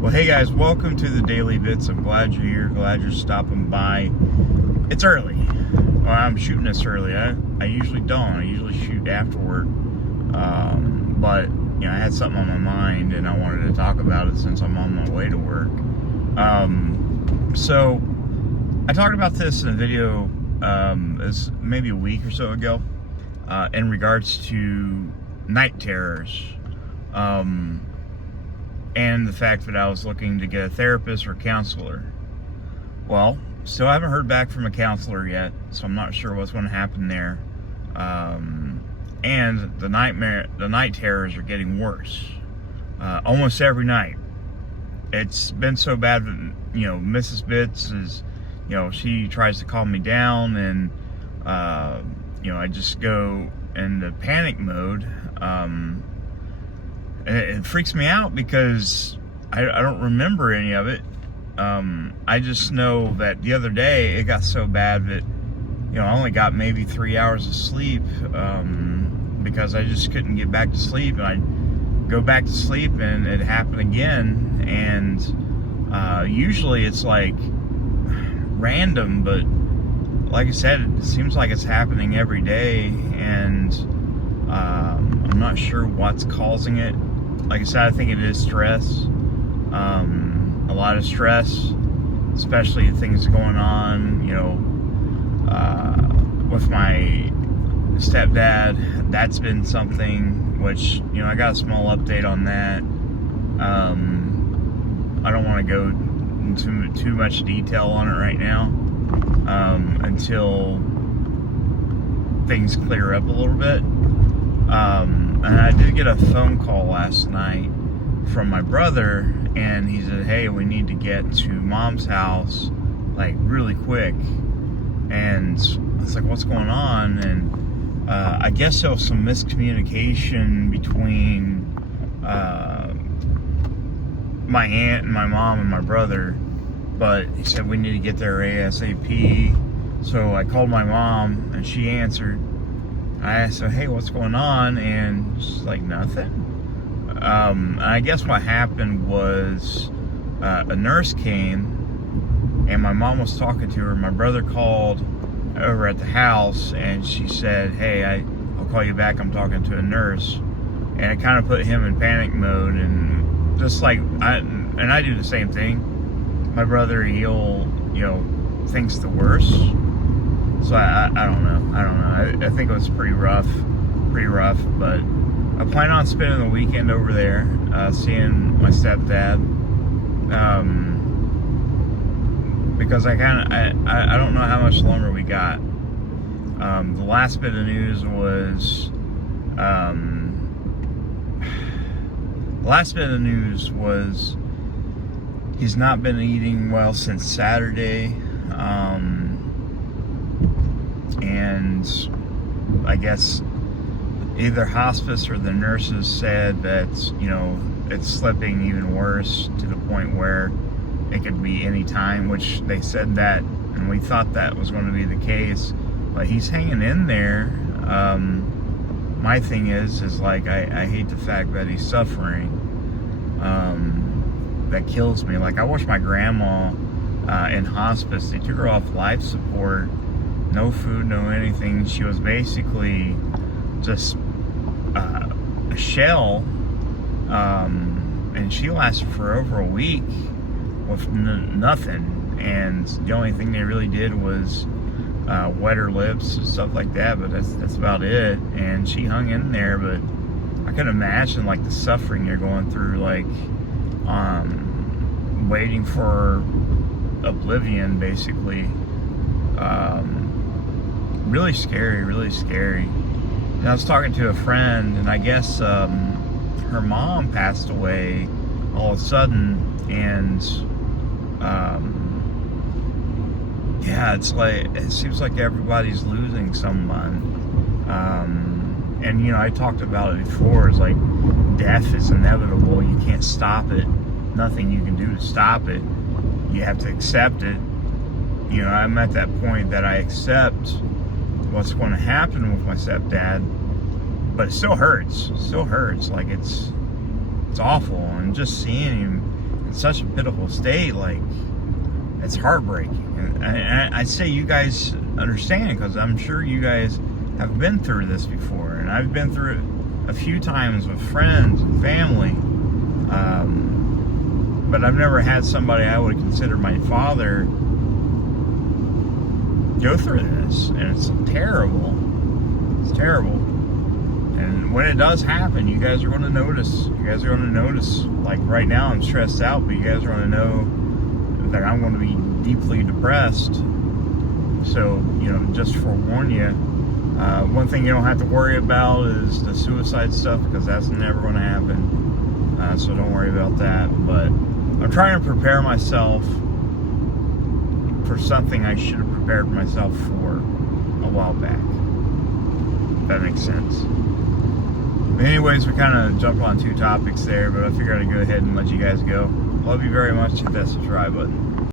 Well, hey guys, welcome to the Daily Bits. I'm glad you're here, glad you're stopping by. It's early. Well, I'm shooting this early. I usually don't. I usually shoot after work. But, you know, I had something on my mind and I wanted to talk about it since I'm on my way to work. So, I talked about this in a video it's maybe a week or so ago in regards to night terrors. And the fact that I was looking to get a therapist or counselor. Well, still haven't heard back from a counselor yet, so I'm not sure what's going to happen there. And the night terrors are getting worse. Almost every night. It's been so bad that, you know, Mrs. Bits is, you know, she tries to calm me down and, you know, I just go into panic mode. And it freaks me out because I don't remember any of it. I just know that the other day it got so bad that, you know, I only got maybe 3 hours of sleep because I just couldn't get back to sleep. And I'd go back to sleep and it happened again. And usually it's like random, but like I said, it seems like it's happening every day. And I'm not sure what's causing it. Like I said, I think it is stress. A lot of stress, especially things going on, you know, with my stepdad. That's been something which, you know, I got a small update on that. I don't want to go into too much detail on it right now until things clear up a little bit. And I did get a phone call last night from my brother, and he said, hey, we need to get to Mom's house, like, really quick. And I was like, what's going on? And I guess there was some miscommunication between my aunt and my mom and my brother, but he said we need to get there ASAP. So I called my mom, and she answered. I asked her, hey, what's going on? And she's like, nothing. I guess what happened was a nurse came and my mom was talking to her. My brother called over at the house and she said, hey, I'll call you back. I'm talking to a nurse. And it kind of put him in panic mode. And just like, I do the same thing. My brother, he'll, you know, thinks the worst. So I don't know. I think it was pretty rough, but I plan on spending the weekend over there, seeing my stepdad, because I don't know how much longer we got. The last bit of news was, he's not been eating well since Saturday. And I guess either hospice or the nurses said that, you know, it's slipping even worse to the point where it could be any time, which they said that, and we thought that was going to be the case, but he's hanging in there. My thing is like, I hate the fact that he's suffering. That kills me. Like, I watched my grandma in hospice. They took her off life support. No food, no anything. She was basically just a shell, and she lasted for over a week with nothing. And the only thing they really did was wet her lips and stuff like that. But that's about it. And she hung in there. But I can imagine like the suffering you're going through, like waiting for oblivion, basically. Really scary. And I was talking to a friend, and I guess her mom passed away all of a sudden, and yeah, it's like, it seems like everybody's losing someone. And you know, I talked about it before. It's like death is inevitable. You can't stop it. Nothing you can do to stop it. You have to accept it. You know, I'm at that point that I accept what's going to happen with my stepdad, but it still hurts. Like, it's awful. And just seeing him such a pitiful state. Like, it's heartbreaking. And I say you guys understand, because I'm sure you guys have been through this before, and I've been through it a few times with friends and family. But I've never had somebody I would consider my father go through this, and it's terrible. It's terrible. And when it does happen, you guys are going to notice. You guys are going to notice. Like right now, I'm stressed out, but you guys are going to know that I'm going to be deeply depressed. So, just to forewarn you, one thing you don't have to worry about is the suicide stuff, because that's never going to happen. So don't worry about that. But I'm trying to prepare myself for something I should have prepared myself for a while back. If that makes sense. But anyways, we kind of jumped on two topics there, but I figured I'd go ahead and let you guys go. Love you very much. Hit that subscribe button.